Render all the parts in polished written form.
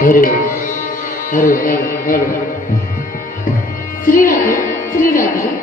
हरे हरे हरे श्री राधे श्री राधे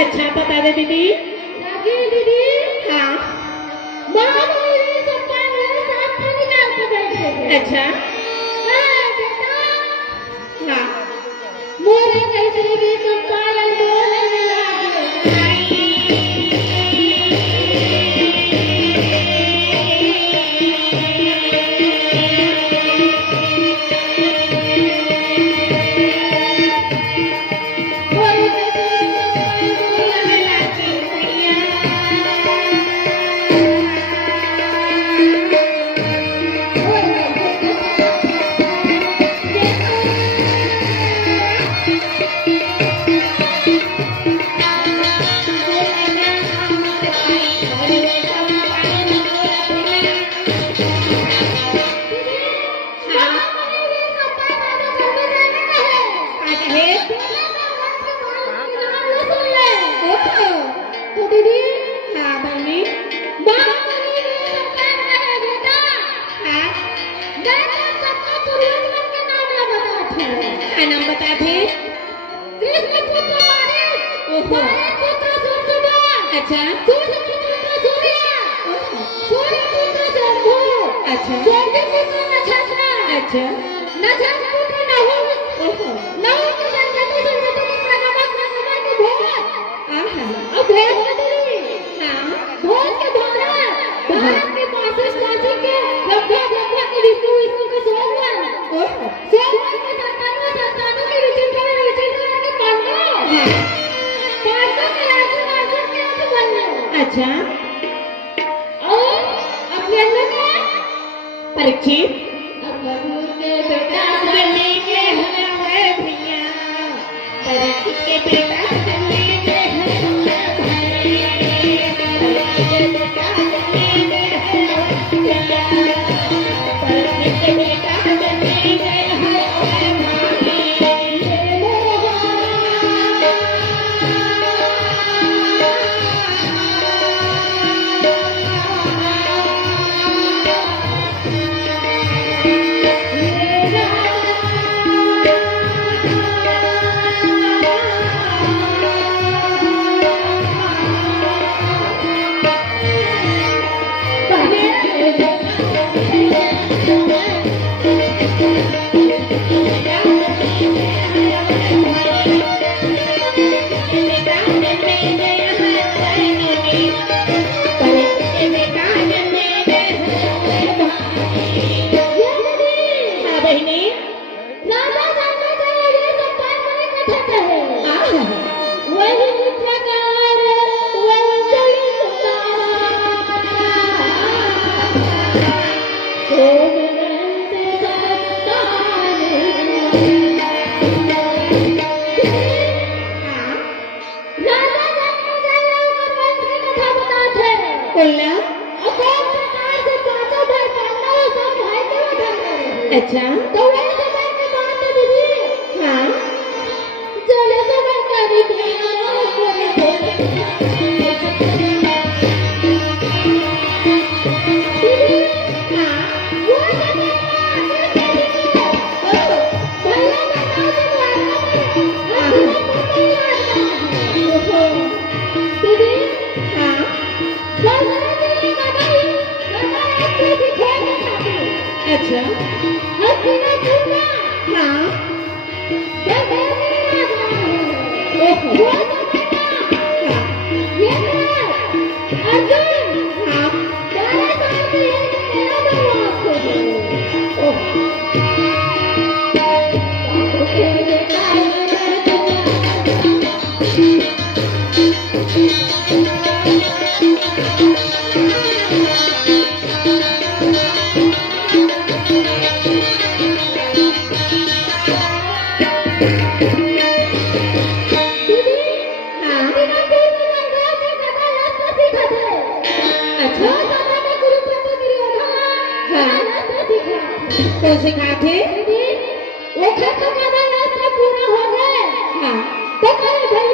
अच्छा बता दे दीदी दीदी हाँ अच्छा हाँ मोरे कैसे भी संपालन बोलने लगे का नाम बता थे? कृष्ण पुत्र मानिक, ओहो। मानिक पुत्र सूर्य, अच्छा। सूर्य पुत्र सूर्य, सूर्य पुत्र शंभु, अच्छा। शंभु पुत्र नक्षत्र, अच्छा। नक्षत्र पुत्र नहुष, ओहो। नहुष के संतति संतति के प्रगमन के भोज, आहा। अब भोज के देवी, हाँ। भोज के भारत, भारत के 65 के ब्रह्मा के विष्णु के 100 ओहो। 100 के संतानों के विचित्र के पांडव, पांडव के राजा बनने। अच्छा। और अपने अंदर में परीक्षित अपने के बेटा बनने के हमारे भैया, परीक्षित के बेटा बनने के हमारे भाई, परीक्षित के बेटा बनने के हमारे भैया, परीक्षित के बेटा बनने के हमारे भाई। अच्छा। तो वही समय की बात है दीदी। हाँ। चले तो मैं कभी भी अच्छा। हाँ। ओहो। तो सिखाते वो खत्म पूरा हो गए। हाँ। तो कल भाई